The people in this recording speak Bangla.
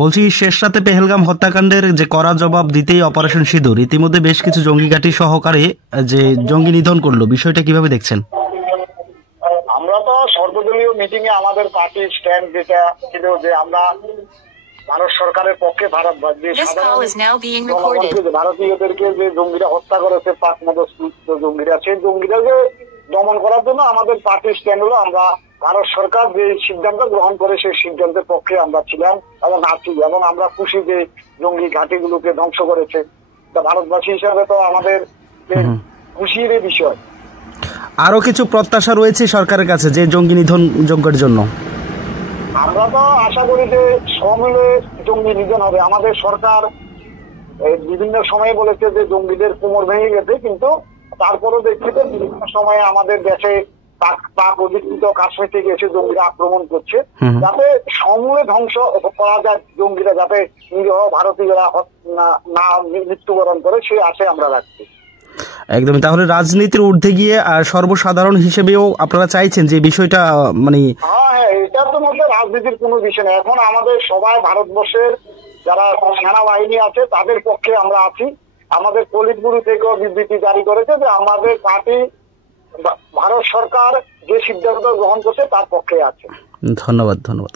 বলছি, শেষ রাতে পেহেলগাম হত্যাকাণ্ডের যে কড়া জবাব দিতেই অপারেশন সিঁদুর ইতিমধ্যে বেশ কিছু জঙ্গি ঘাঁটি সহকারে যে জঙ্গি নিধন করলো, বিষয়টা কিভাবে দেখছেন? আমরা তো সর্বদলীয় মিটিং এ আমাদের পার্টির স্ট্যান্ড যেটা ছিল যে আমরা ভারত সরকারের পক্ষে ভারতীয়দেরকে যে জঙ্গিরা হত্যা করেছে, পাক মদস্থ জঙ্গিরা, সেই জঙ্গিরাকে দমন করার জন্য আমাদের পার্টির স্ট্যান্ড হলো আমরা ভারত সরকার যে সিদ্ধান্ত গ্রহণ করে সেই সিদ্ধান্তের পক্ষে আমরা ছিলাম এবং আছি, এবং আমরা খুশি যে জঙ্গি ঘাঁটিগুলোকে ধ্বংস করেছে। ভারতবাসী হিসাবে তো আমাদের খুশির বিষয়। আরো কিছু প্রত্যাশা রয়েছে সরকারের কাছে যে জঙ্গি নিধন যজ্ঞের জন্য। আমরা তো আশা করি যে সমূলে জঙ্গি নিধন হবে। আমাদের সরকার বিভিন্ন সময়ে বলেছে যে জঙ্গিদের কোমর ভেঙে গেছে, কিন্তু তারপরও দেখছি যে বিভিন্ন সময়ে আমাদের দেশে পাক অধিকৃত কাশ্মীর থেকে এসে জঙ্গিরা আক্রমণ করছে, যাতে সমূলে ধ্বংস করা যায়, জঙ্গিরা যাতে নিরীহ ভারতীয়রা না মৃত্যুবরণ করে, সেই আশায় আমরা রাখছি। একদমই। তাহলে রাজনীতির ঊর্ধ্বে গিয়ে সর্বসাধারণ হিসেবেও আপনারা চাইছেন যে বিষয়টা মানে? হ্যাঁ, এটার তো মধ্যে রাজনীতির কোনো বিষয় নেই। এখন আমাদের সবাই ভারতবর্ষের যারা সেনাবাহিনী আছে তাদের পক্ষে আমরা আছি। আমাদের পলিট ব্যুরো থেকেও বিবৃতি জারি করেছে যে আমাদের পার্টি ভারত সরকার যে সিদ্ধান্ত গ্রহণ করছে তার পক্ষে আছে। ধন্যবাদ। ধন্যবাদ।